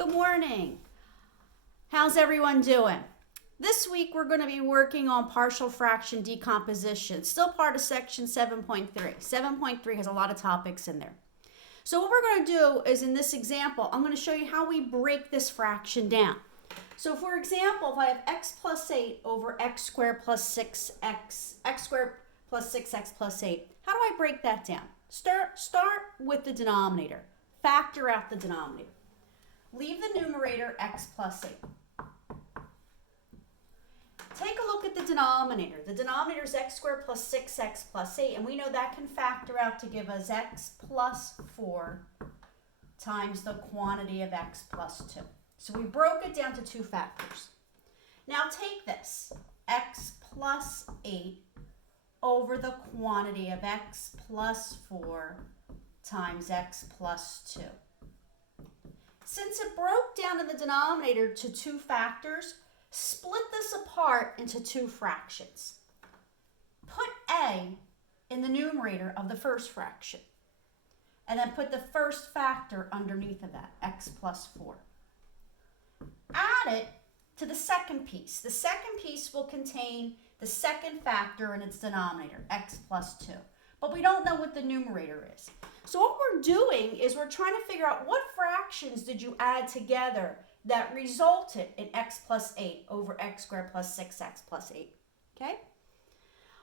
Good morning. How's everyone doing? This week we're going to be working on partial fraction decomposition. Still part of section 7.3. 7.3 has a lot of topics in there. So what we're going to do is in this example, I'm going to show you how we break this fraction down. So for example, if I have x plus 8 over x squared plus 6x, x squared plus 6x plus 8, how do I break that down? Start with the denominator. Factor out the denominator. Leave the numerator x plus 8. Take a look at the denominator. The denominator is x squared plus 6x plus 8, and we know that can factor out to give us x plus 4 times the quantity of x plus 2. So we broke it down to two factors. Now take this, x plus 8 over the quantity of x plus 4 times x plus 2. Since it broke down in the denominator to two factors, split this apart into two fractions. Put a in the numerator of the first fraction, and then put the first factor underneath of that, x plus 4. Add it to the second piece. The second piece will contain the second factor in its denominator, x plus 2. But we don't know what the numerator is. So what we're doing is we're trying to figure out what fractions did you add together that resulted in x plus 8 over x squared plus 6x plus 8, okay?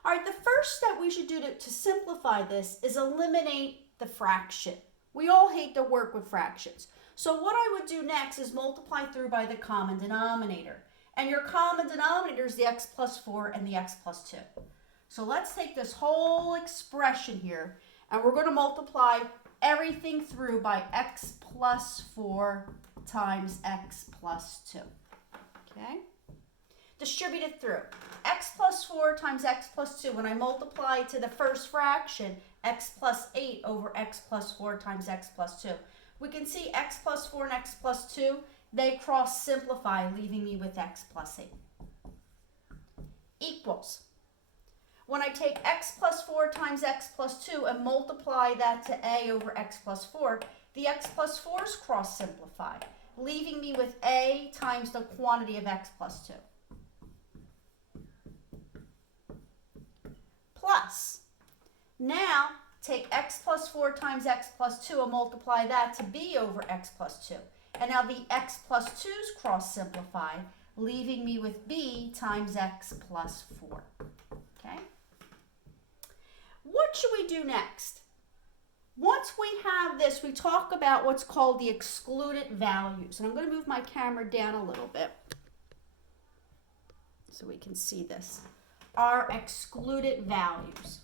All right, the first step we should do to simplify this is eliminate the fraction. We all hate to work with fractions. So what I would do next is multiply through by the common denominator. And your common denominator is the x plus 4 and the x plus 2. So let's take this whole expression here, and we're going to multiply everything through by x plus 4 times x plus 2. Okay? Distribute it through. X plus 4 times x plus 2. When I multiply to the first fraction, x plus 8 over x plus 4 times x plus 2. We can see x plus 4 and x plus 2, they cross simplify, leaving me with x plus 8. Equals. When I take x plus 4 times x plus 2 and multiply that to a over x plus 4, the x plus 4's cross simplify, leaving me with a times the quantity of x plus 2. Plus, now take x plus 4 times x plus 2 and multiply that to b over x plus 2. And now the x plus 2's cross simplify, leaving me with b times x plus 4. Okay? What should we do next? Once we have this, we talk about what's called the excluded values. And I'm going to move my camera down a little bit so we can see this. Our excluded values.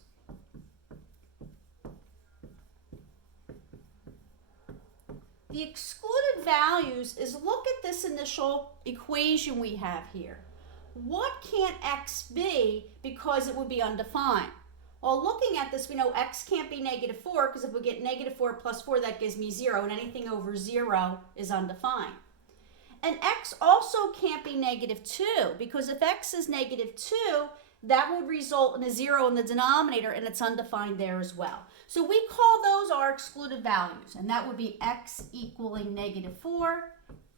The excluded values is look at this initial equation we have here. What can't x be because it would be undefined? Well, looking at this, we know x can't be negative 4 because if we get negative 4 plus 4, that gives me 0, and anything over 0 is undefined. And x also can't be negative 2 because if x is negative 2, that would result in a 0 in the denominator, and it's undefined there as well. So we call those our excluded values, and that would be x equaling negative 4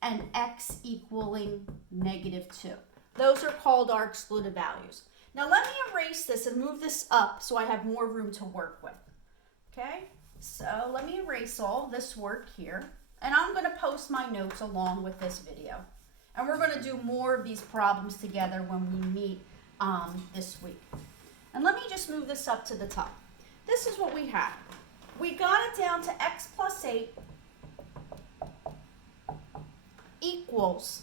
and x equaling negative 2. Those are called our excluded values. Now let me erase this and move this up so I have more room to work with. Okay, so let me erase all this work here, and I'm going to post my notes along with this video. And we're going to do more of these problems together when we meet this week. And let me just move this up to the top. This is what we have. We got it down to x plus 8 equals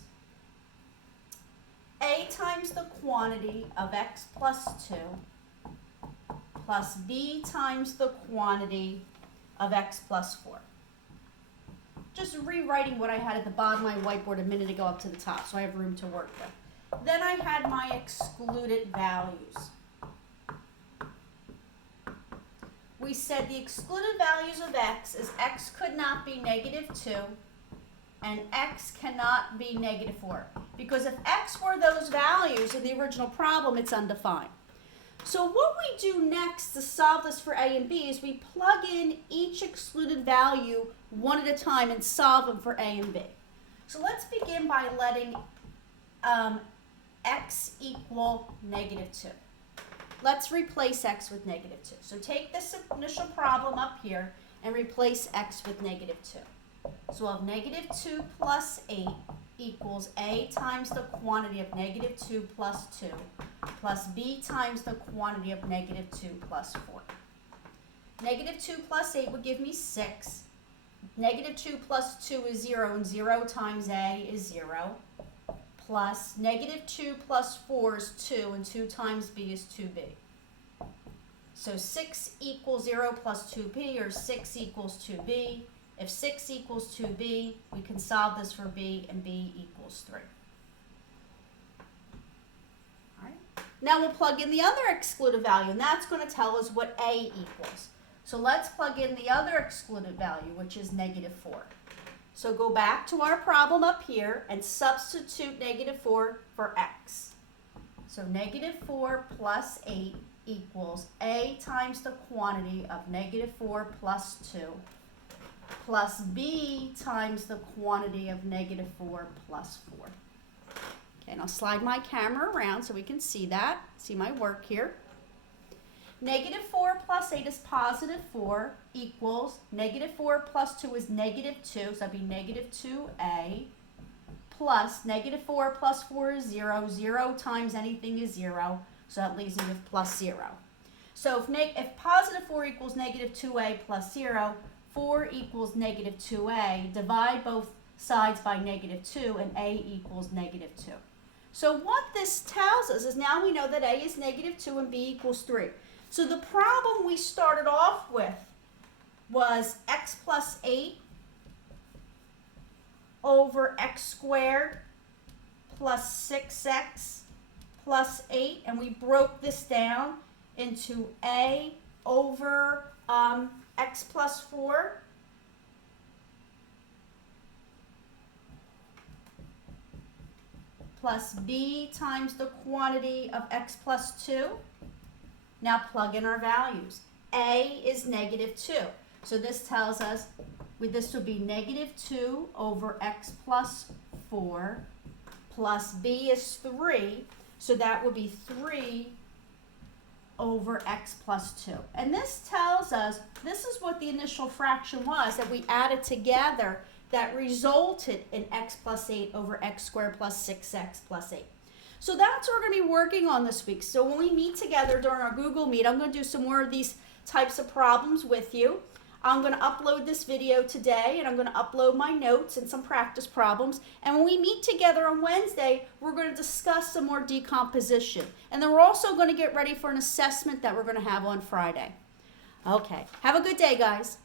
a times the quantity of x plus 2 plus b times the quantity of x plus 4. Just rewriting what I had at the bottom of my whiteboard a minute ago up to the top so I have room to work with. Then I had my excluded values. We said the excluded values of x is x could not be negative 2 and x cannot be negative 4. Because if x were those values in the original problem, it's undefined. So what we do next to solve this for a and b is we plug in each excluded value one at a time and solve them for a and b. So let's begin by letting x equal -2. Let's replace x with -2. So take this initial problem up here and replace x with -2. So we'll have -2 plus 8 equals a times the quantity of -2 plus 2 plus b times the quantity of -2 plus 4. -2 plus 8 would give me 6. -2 plus 2 is 0, and 0 times a is 0. Plus -2 plus 4 is 2, and 2 times b is 2b. So 6 equals 0 plus 2b, or 6 equals 2b. If 6 equals 2b, we can solve this for b, and b equals 3. All right. Now we'll plug in the other excluded value, and that's going to tell us what a equals. So let's plug in the other excluded value, which is -4. So go back to our problem up here and substitute -4 for x. So -4 plus 8 equals a times the quantity of -4 plus 2 plus b times the quantity of -4 plus 4. Okay, and I'll slide my camera around so we can see that, see my work here. -4 plus 8 is +4 equals -4 plus 2 is -2, so that'd be -2a plus -4 plus 4 is 0. 0 times anything is 0, so that leaves me with plus 0. So if +4 equals -2a plus 0, 4 equals -2a, divide both sides by -2, and a equals -2. So what this tells us is now we know that a is -2 and b equals 3. So the problem we started off with was x plus 8 over x squared plus 6x plus 8, and we broke this down into a over x plus 4 plus b times the quantity of x plus 2. Now plug in our values. A is -2. So this tells us this would be -2 over x plus 4 plus b is 3. So that would be 3 over x plus 2. And this tells us this is what the initial fraction was that we added together that resulted in x plus 8 over x squared plus 6x plus 8. So that's what we're going to be working on this week. So when we meet together during our Google Meet, I'm going to do some more of these types of problems with you. I'm going to upload this video today, and I'm going to upload my notes and some practice problems. And when we meet together on Wednesday, we're going to discuss some more decomposition. And then we're also going to get ready for an assessment that we're going to have on Friday. Okay, have a good day, guys.